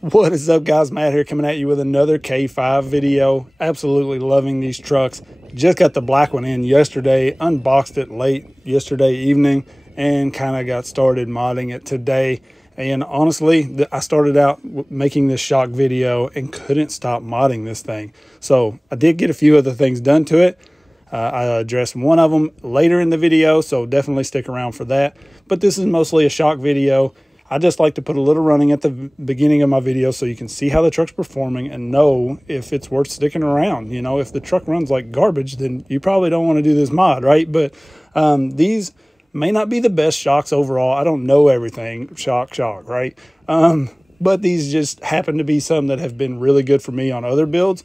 What is up, guys? Matt here, coming at you with another K5 video. Absolutely loving these trucks. Just got the black one in yesterday, unboxed it late yesterday evening, and kind of got started modding it today. And honestly, I started out making this shock video and couldn't stop modding this thing. So I did get a few other things done to it. I addressed one of them later in the video, so definitely stick around for that. But this is mostly a shock video. I just like to put a little running at the beginning of my video so you can see how the truck's performing and know if it's worth sticking around. You know, if the truck runs like garbage, then you probably don't want to do this mod, right? But these may not be the best shocks overall. I don't know everything, shock, right? But these just happen to be some that have been really good for me on other builds.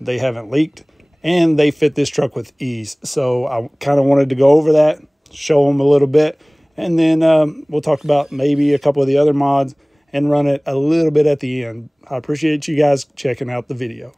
They haven't leaked, and they fit this truck with ease. So I kind of wanted to go over that, show them a little bit. And then we'll talk about maybe a couple of the other mods and run it a little bit at the end. I appreciate you guys checking out the video.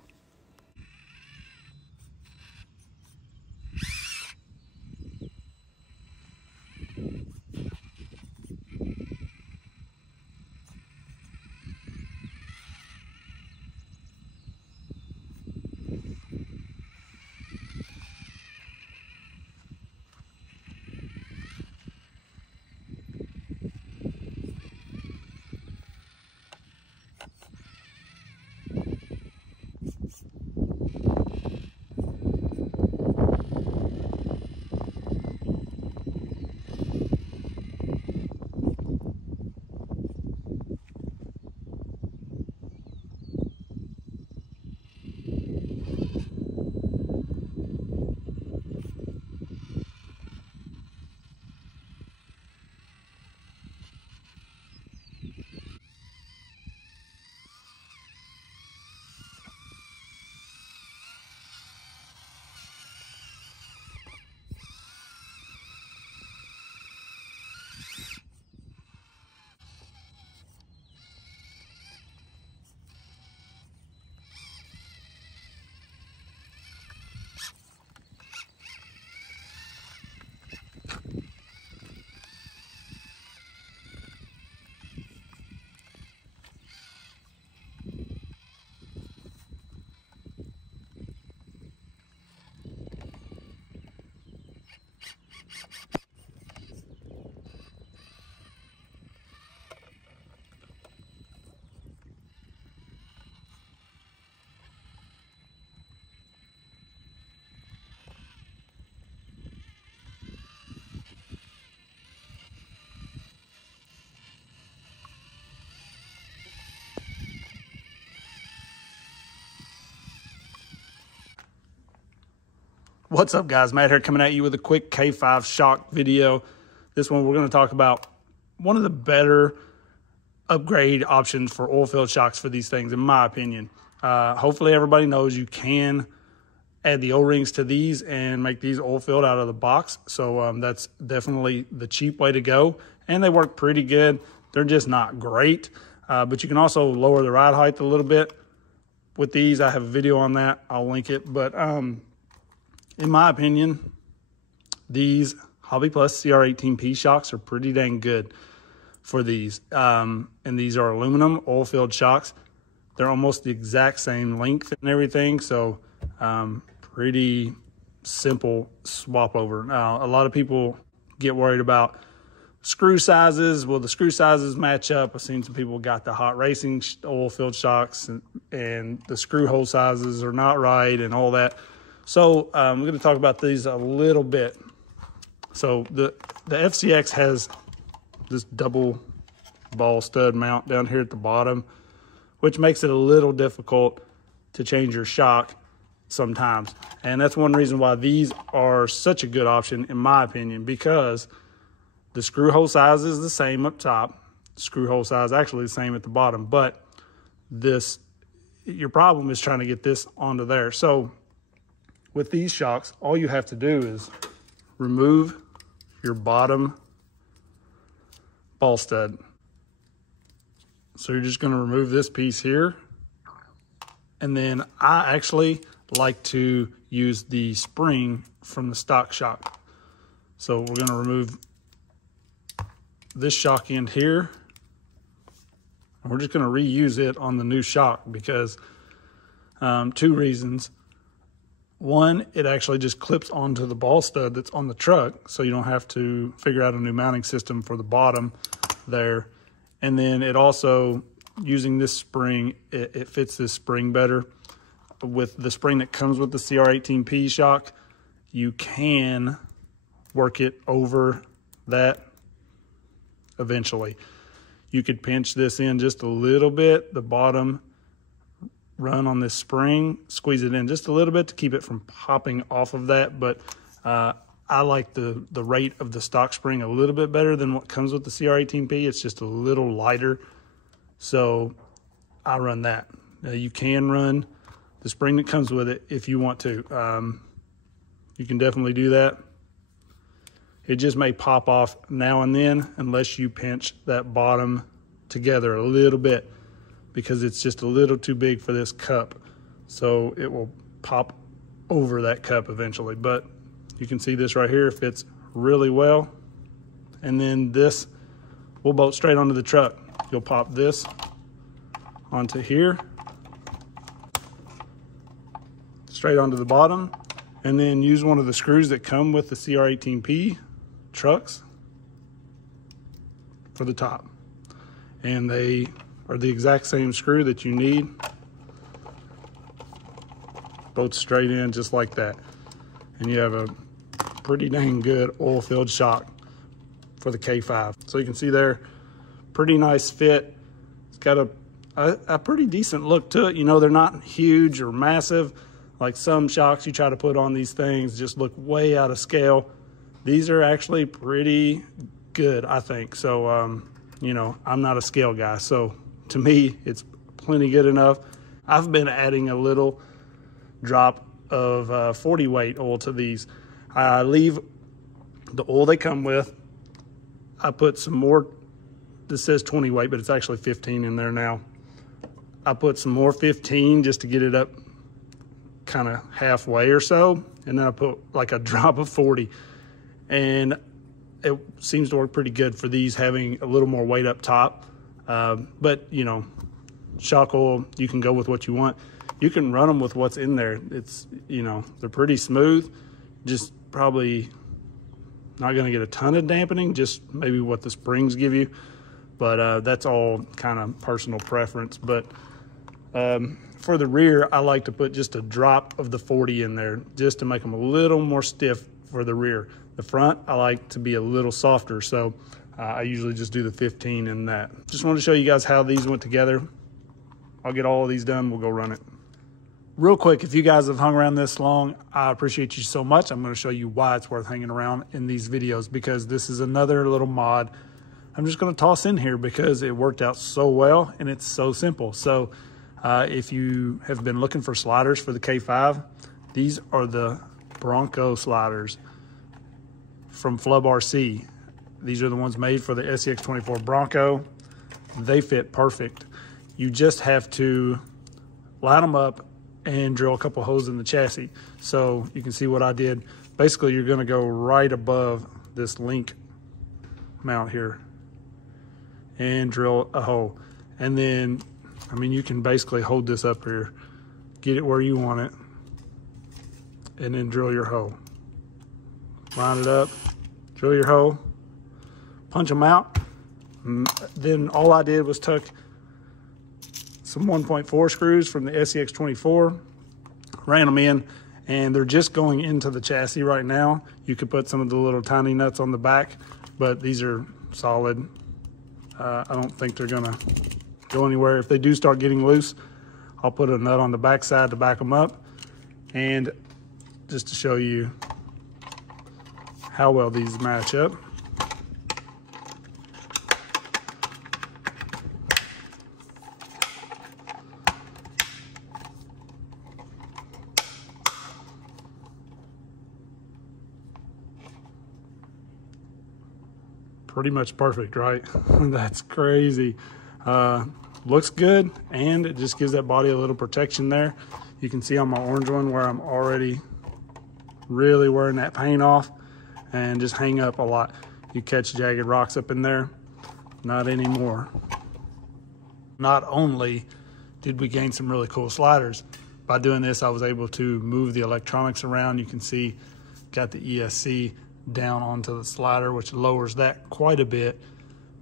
What's up, guys? Matt here, coming at you with a quick K5 shock video. This one, we're going to talk about one of the better upgrade options for oil-filled shocks for these things, in my opinion. Hopefully everybody knows you can add the O-rings to these and make these oil-filled out of the box. So that's definitely the cheap way to go. And they work pretty good. They're just not great. But you can also lower the ride height a little bit with these. I have a video on that. I'll link it. But in my opinion, these Hobby Plus Cr18p shocks are pretty dang good for these. And these are aluminum oil-filled shocks. They're almost the exact same length and everything. So pretty simple swap over. Now, a lot of people get worried about screw sizes. Will the screw sizes match up? I've seen some people got the hot racing oil-filled shocks and the screw hole sizes are not right and all that. So I'm going to talk about these a little bit. So the FCX has this double ball stud mount down here at the bottom, which makes it a little difficult to change your shock sometimes. And that's one reason why these are such a good option, in my opinion, because the screw hole size is the same up top. Screw hole size actually the same at the bottom, but your problem is trying to get this onto there. So with these shocks, all you have to do is remove your bottom ball stud. So you're just going to remove this piece here. And then I actually like to use the spring from the stock shock. So we're going to remove this shock end here. And we're just going to reuse it on the new shock because 2 reasons. One, it actually just clips onto the ball stud that's on the truck, so you don't have to figure out a new mounting system for the bottom there. And then it also, using this spring, it fits this spring better. With the spring that comes with the Cr18p shock, you can work it over that eventually. You could pinch this in just a little bit, the bottom run on this spring, squeeze it in just a little bit to keep it from popping off of that. But I like the rate of the stock spring a little bit better than what comes with the Cr18p. It's just a little lighter, so I run that. You can run the spring that comes with it if you want to. You can definitely do that. It just may pop off now and then unless you pinch that bottom together a little bit, because it's just a little too big for this cup. So it will pop over that cup eventually. But you can see this right here fits really well. And then this will bolt straight onto the truck. You'll pop this onto here, straight onto the bottom, and then use one of the screws that come with the Cr18p trucks for the top. And they are the exact same screw that you need. Both straight in just like that. And you have a pretty dang good oil-filled shock for the K5. So you can see there, pretty nice fit. It's got a pretty decent look to it. You know, they're not huge or massive like some shocks you try to put on these things, just look way out of scale. These are actually pretty good, I think. So, you know, I'm not a scale guy, so to me, it's plenty good enough. I've been adding a little drop of 40 weight oil to these. I leave the oil they come with. I put some more, this says 20 weight, but it's actually 15 in there now. I put some more 15 just to get it up kind of halfway or so. And then I put like a drop of 40. And it seems to work pretty good for these having a little more weight up top. But, you know, shock oil, you can go with what you want. You can run them with what's in there. It's, you know, they're pretty smooth. Just probably not going to get a ton of dampening, just maybe what the springs give you. But that's all kind of personal preference. But for the rear, I like to put just a drop of the 40 in there just to make them a little more stiff for the rear. The front, I like to be a little softer, so I usually just do the 15 in that. Just wanted to show you guys how these went together. I'll get all of these done, we'll go run it. Real quick, if you guys have hung around this long, I appreciate you so much. I'm gonna show you why it's worth hanging around in these videos, because this is another little mod I'm just gonna toss in here because it worked out so well and it's so simple. So if you have been looking for sliders for the K5, these are the Bronco sliders from Flub RC. These are the ones made for the FCX24 Bronco. They fit perfect. You just have to line them up and drill a couple holes in the chassis. So you can see what I did. Basically, you're gonna go right above this link mount here and drill a hole. And then, I mean, you can basically hold this up here, get it where you want it, and then drill your hole. Line it up, drill your hole, punch them out. Then all I did was took some 1.4 screws from the FCX24, ran them in, and they're just going into the chassis right now. You could put some of the little tiny nuts on the back, but these are solid. I don't think they're gonna go anywhere. If they do start getting loose, I'll put a nut on the back side to back them up. And just to show you how well these match up. Pretty much perfect, right? That's crazy. Looks good, and it just gives that body a little protection there. You can see on my orange one where I'm already really wearing that paint off and just hang up a lot. You catch jagged rocks up in there, not anymore. Not only did we gain some really cool sliders, by doing this, I was able to move the electronics around. You can see, got the ESC down onto the slider, which lowers that quite a bit.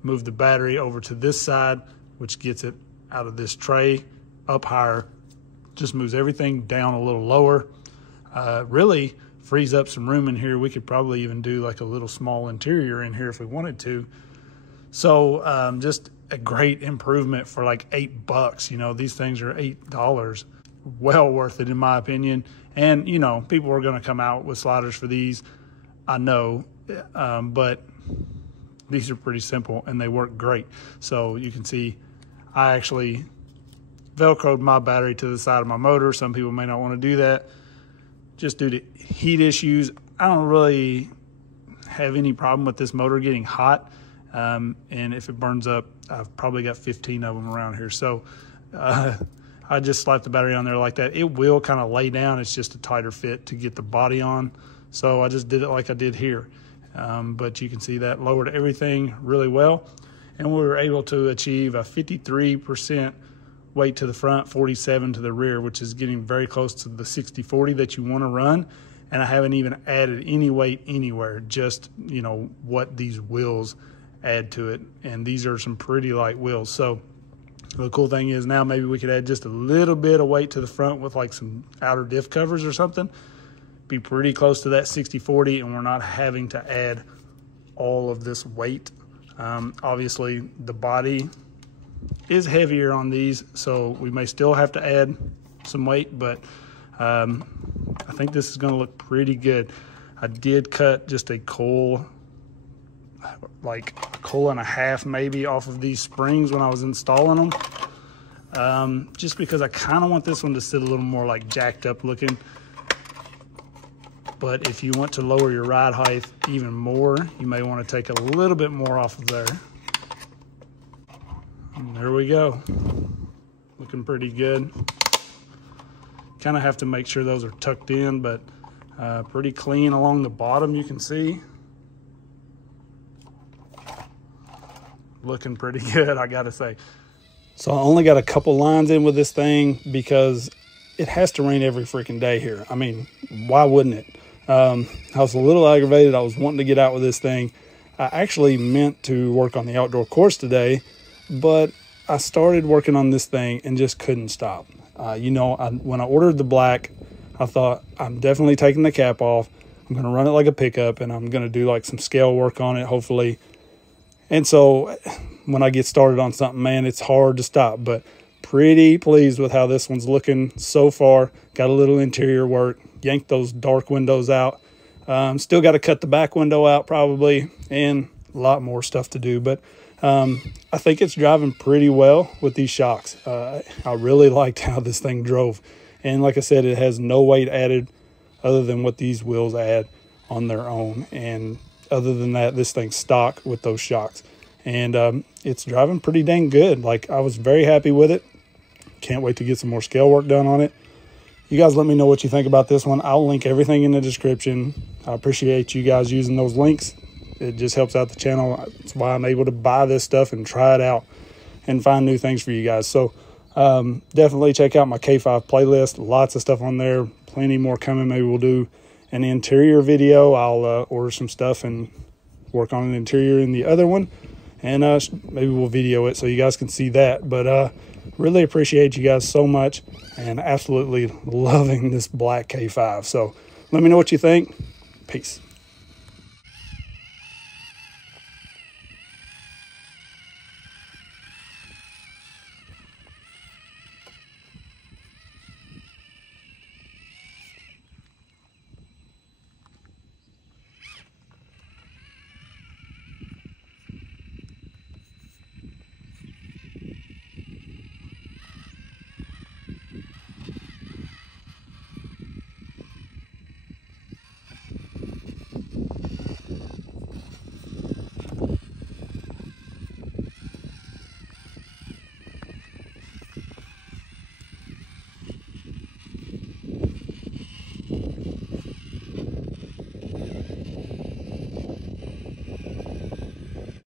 Move the battery over to this side, which gets it out of this tray up higher. Just moves everything down a little lower. Really frees up some room in here. We could probably even do like a little small interior in here if we wanted to. So just a great improvement for like $8. You know, these things are $8. Well worth it in my opinion. And you know, people are going to come out with sliders for these, I know, but these are pretty simple and they work great. So you can see I actually Velcroed my battery to the side of my motor. Some people may not want to do that just due to heat issues. I don't really have any problem with this motor getting hot. And if it burns up, I've probably got 15 of them around here. So I just slap the battery on there like that. It will kind of lay down. It's just a tighter fit to get the body on. So I just did it like I did here. But you can see that lowered everything really well. And we were able to achieve a 53% weight to the front, 47 to the rear, which is getting very close to the 60-40 that you want to run. And I haven't even added any weight anywhere, just, you know, what these wheels add to it. And these are some pretty light wheels. So the cool thing is now maybe we could add just a little bit of weight to the front with like some outer diff covers or something. Be pretty close to that 60-40, and we're not having to add all of this weight. Obviously the body is heavier on these, so we may still have to add some weight, but I think this is going to look pretty good. I did cut just a coal, like a coal and a half maybe off of these springs when I was installing them, just because I kind of want this one to sit a little more like jacked up looking. But if you want to lower your ride height even more, you may want to take a little bit more off of there. And there we go. Looking pretty good. Kind of have to make sure those are tucked in, but pretty clean along the bottom, you can see. Looking pretty good, I gotta say. So I only got a couple lines in with this thing because it has to rain every freaking day here. I mean, why wouldn't it? I was a little aggravated. I was wanting to get out with this thing. I actually meant to work on the outdoor course today, but I started working on this thing and just couldn't stop. You know, when I ordered the black, I thought I'm definitely taking the cap off. I'm going to run it like a pickup, and I'm going to do like some scale work on it, hopefully. And so when I get started on something, man, it's hard to stop, but pretty pleased with how this one's looking so far. Got a little interior work, yanked those dark windows out. Still got to cut the back window out probably, and a lot more stuff to do, but I think it's driving pretty well with these shocks. I really liked how this thing drove. And like I said, it has no weight added other than what these wheels add on their own. And other than that, this thing's stock with those shocks. And it's driving pretty dang good. Like, I was very happy with it. Can't wait to get some more scale work done on it. You guys let me know what you think about this one. I'll link everything in the description. I appreciate you guys using those links. It just helps out the channel. That's why I'm able to buy this stuff and try it out and find new things for you guys. So definitely check out my K5 playlist. Lots of stuff on there. Plenty more coming. Maybe we'll do an interior video. I'll order some stuff and work on an interior in the other one. And maybe we'll video it so you guys can see that. But really appreciate you guys so much, and absolutely loving this black K5. So let me know what you think. Peace.